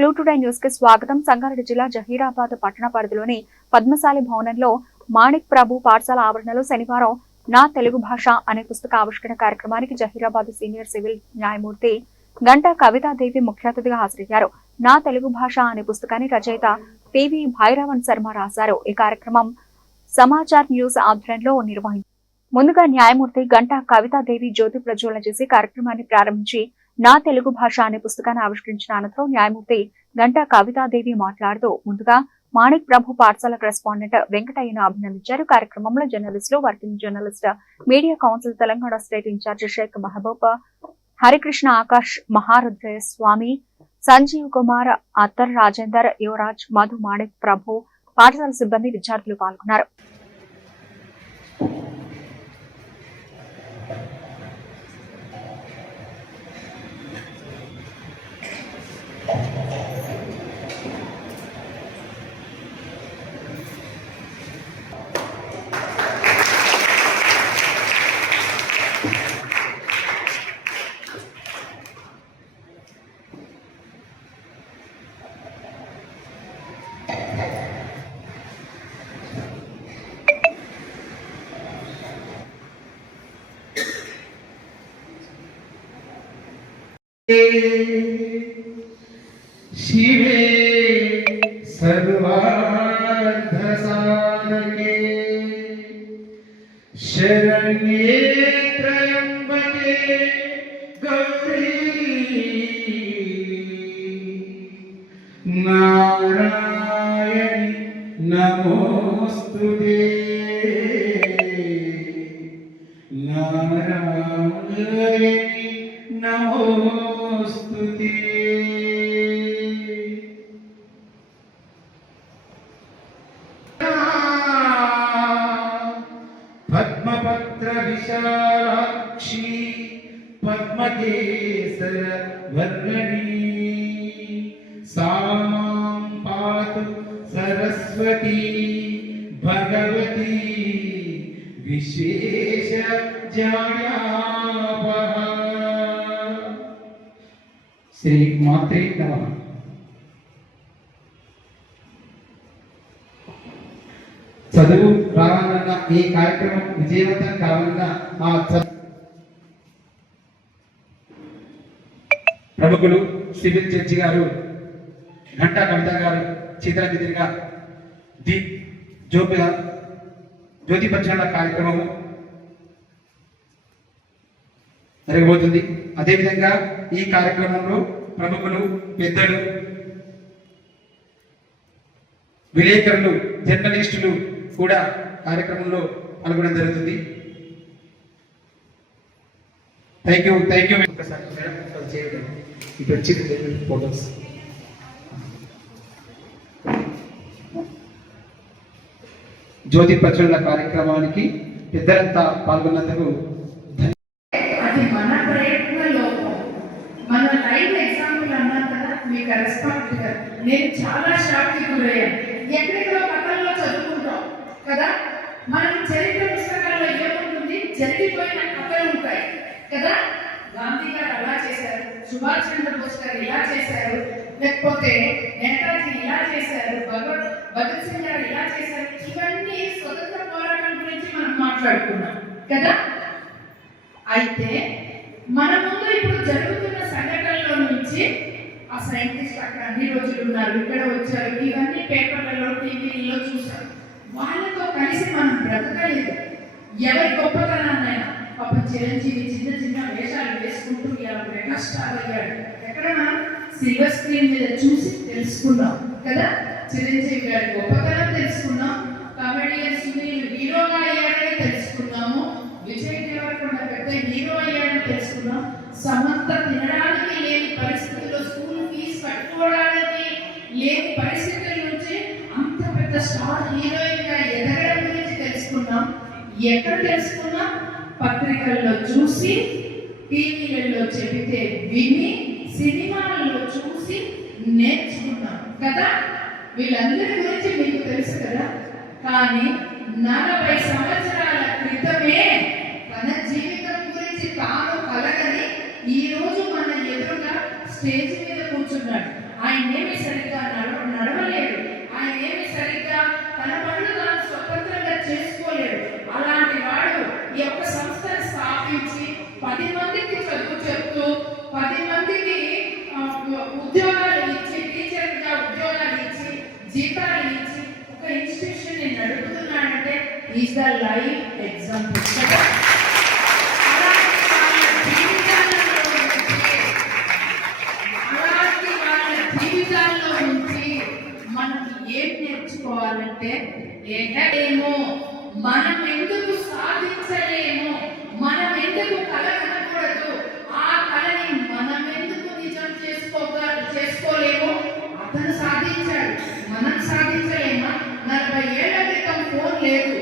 Clue today న్యూస్కి స్వాగతం. సంగారెడ్డి జిల్లా జహీరాబాద్ పట్టణ పరిధిలోని పద్మశాలి భవనంలో మాణిక్ ప్రభు పాఠశాల ఆవరణలో శనివారం నా తెలుగు భాష అనే పుస్తక ఆవిష్కరణ కార్యక్రమానికి జహీరాబాద్ సీనియర్ సివిల్ న్యాయమూర్తి గంటా కవితాదేవి ముఖ్య అతిథిగా హాజరయ్యారు. నా తెలుగు భాష అనే పుస్తకాన్ని రచయిత పివి భైరవన్ శర్మ రాశారు. ఈ కార్యక్రమం సమాచార్ న్యూస్ ఆధ్వర్యంలో నిర్వహించారు. ముందుగా న్యాయమూర్తి గంటా కవితాదేవి జ్యోతి ప్రజ్వలన చేసి కార్యక్రమాన్ని ప్రారంభించి నా తెలుగు భాష అనే పుస్తకాన్ని ఆవిష్కరించిన అనంతరం న్యాయమూర్తి గంటా కవితాదేవి మాట్లాడుతూ ముందుగా మాణిక్ ప్రభు పాఠశాల కరెస్పాండెంట్ వెంకటయ్యను అభినందించారు. కార్యక్రమంలో జర్నలిస్టులు working journalist media council Telangana state incharge Sheikh Mahaboob Harikrishna Akash Maharudraya Swamy Sanjeev Kumar Attar Rajender Yuvraj Madhu Manik Prabhu పాఠశాల సిబ్బంది విద్యార్థులు పాల్గొన్నారు. शिवे सर्वार्धसाधके शरण्ये पद्मपत्र विशालाक्षी पद्मकेसर वर्णनी सां पातु सरस्वती भगवती विशेष श्री मात्रे नमः। చదువు రావాలన్న ఈ కార్యక్రమం విజయవంతం కావాలన్న మా ప్రముఖులు సివిల్ జడ్జి గారు ఘంటా కవిత గారు చిత్ర ఎదురుగా దీప్ జ్యోతి జ్యోతి ప్రచార కార్యక్రమము జరగబోతుంది. అదేవిధంగా ఈ కార్యక్రమంలో ప్రముఖులు పెద్దలు విలేకరులు జర్నలిస్టులు కూడా కార్యక్రమంలో పాల్గొనడం జరుగుతుంది. థ్యాంక్ యూ థ్యాంక్ యూ ఒకసారి మేడం ఇప్పుడు వచ్చి ఫోటోస్. జ్యోతి ప్రచురణ కార్యక్రమానికి పెద్దలంతా పాల్గొన్నందుకు అది మన ప్రయత్న లోపం. మన లైవ్ ఎగ్జాంపుల్ అన్నారు కదా మీ కరెస్పాండెంట్ గారు నేను చాలా షాక్కి గురయ్యాను. చదువుకుంటాం కదా? మనం చరిత్ర పుస్తకాల్లో ఏముంటుంది? జరిగిపోయిన కథలు ఉంటాయి. కదా? గాంధీ గారు అలా చేశారు సుభాష్ చంద్రబోస్ గారు ఇలా చేశారు లేకపోతే నేతాజీ ఇలా చేశారు భగవత్ భగత్ సింగ్ గారు ఇలా చేశారు. ఇవన్నీ స్వతంత్ర పోరాటం గురించి మనం మాట్లాడుకున్నాం. కదా? అయితే మన ముందు ఇప్పుడు జరుగుతున్న సంఘటనలో నుంచి ఆ సైంటిస్ట్ అక్కడ అన్ని రోజులు ఉన్నారు. ఇక్కడ వచ్చారు. ఇవన్నీ పేపర్లలో టీవీలో చూశారు. వాళ్ళతో కలిసి మనం బ్రతకలేదు. ఎవరి గొప్పతనాన్నైనా పాప చిరంజీవి చిన్న చిన్న వేషాలు వేసుకుంటూ ఇలా మెగాస్టార్ అయ్యాడు ఎక్కడ మనం సిల్వర్ స్క్రీన్ మీద చూసి తెలుసుకున్నాం కదా? చిరంజీవి గారి గొప్పతనం తెలుసుకున్నాం. కమెడియన్ సునీల్ హీరోగా అయ్యాడని తెలుసుకున్నాము. విజయ్ దేవరకొండ పెద్ద హీరో అయ్యాడని తెలుసుకున్నాం. సమంత తినడానికి లేని పరిస్థితుల్లో స్కూల్ ఫీజు కట్టుకోవడానికి లేని పరిస్థితుల నుంచి అంత పెద్ద స్టార్ హీరోయిన్గా ఎదగడం గురించి తెలుసుకున్నాం ఎక్కడ తెలుసుకున్నా పత్రికల్లో చూసి టీవీలలో చెబితే విని సినిమాలలో చూసి నేర్చుకున్నాం కదా? వీళ్ళందరి గురించి మీకు తెలుసు కదా? కానీ నలభై సంవత్సరాల క్రితమే తన జీవితం గురించి తాను కలగని ఈ రోజు మన ఎదురుగా స్టేజ్ మీద కూర్చున్నాడు. ఆయన ఏమి జీతాలు ఈజ్ ద లైవ్ ఎగ్జాంపుల్ కదా అలాంటి వాళ్ళ జీవితాల్లో నుంచి మనం ఏం నేర్చుకోవాలంటే ఏమో మనం ఎందుకు సాధించలేము మనం ఎందుకు కల కనకూడదు ఆ కళని మనం ఎందుకు నిజం చేసుకోగ చేసుకోలేము అతను సాధించాడు. మనం సాధించలేమా? నలభై ఏళ్ళ క్రితం ఫోన్ లేదు.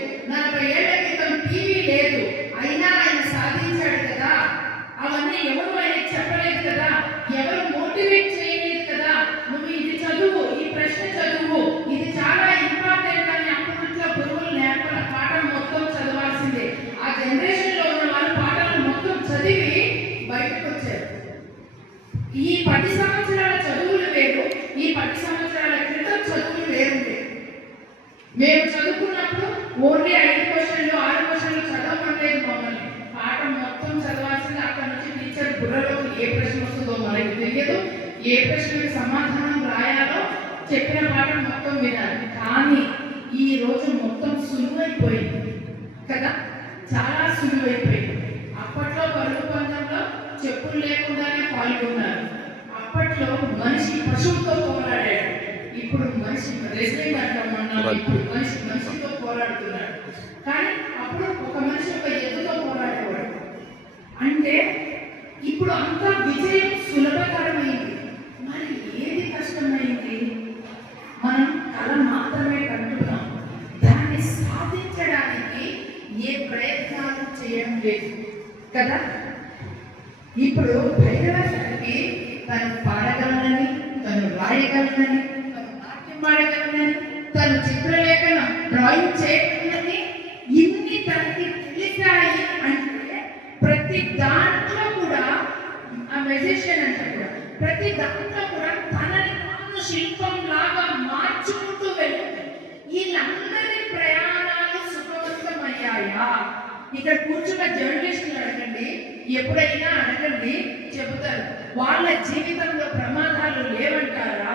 ఏ ప్రశ్నకి సమాధానం రాయాలో చెప్పిన పాఠం మొత్తం వినాలి. కానీ ఈ రోజు మొత్తం సులువైపోయింది కదా? చాలా సులువైపోయింది. అప్పట్లో పరుగు పందెంలో చెప్పులు లేకుండానే పాల్గొన్నారు. అప్పట్లో మనిషి పశువుతో పోరాడాడు. ఇప్పుడు మనిషి రెస్లింగ్ అంటాం ఇప్పుడు మనిషి మనిషితో పోరాడుతున్నాడు. కానీ అప్పుడు ఒక మనిషి ఒక ఎద్దుతో పోరాడేవాడు అంటే ఇప్పుడు అంతా విజయం సులభతరమైంది మరి ఏది కష్టమైంది మనం కళ మాత్రమే కంటున్నాం దాన్ని సాధించడానికి ఏ ప్రయత్నాలు చేయడం లేదు కదా ఇప్పుడు భైరవకి తను పాడగలనని తను రాయగలనని తను నాట్యం పాడగలనని తను చిత్రలేఖన డ్రాయింగ్ చేయగలనని ఇన్ని తనకి తెలిసాయి అంటే ప్రతి దాంట్లో కూడా ఆ మెజిషియన్ అంటే కూడా. ప్రతి దాంట్లో కూడా తనని తాను శిల్పం లాగా మార్చుకుంటూ వెళ్తుంది వీళ్ళందరి ప్రయాణాలు సుఖవంతమయ్యాయా? ఇక్కడ కూర్చున్న జర్నలిస్టులు అడగండి. ఎప్పుడైనా అడగండి చెబుతారు. వాళ్ళ జీవితంలో ప్రమాదాలు లేవంటారా?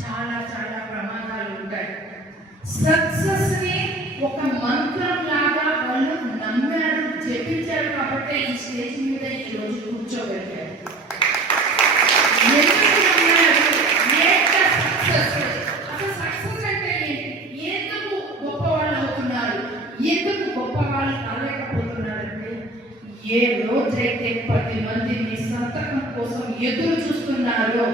చాలా చాలా ప్రమాదాలు ఉంటాయి. సక్సెస్ని ఒక మంత్రం లాగా వాళ్ళు నమ్మారు జపించారు కాబట్టి ఈ స్టేజ్ మీద ఈ రోజు కూర్చోబెట్టారు. ఎదురు చూస్తున్నారో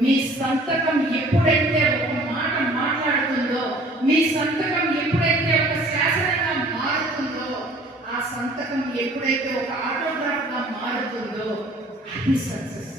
మీ సంతకం ఎప్పుడైతే ఒక మాట మాట్లాడుతుందో మీ సంతకం ఎప్పుడైతే ఒక శాసనంగా మారుతుందో ఆ సంతకం ఎప్పుడైతే ఒక ఆటోగ్రాఫ్గా మారుతుందో అది సక్సెస్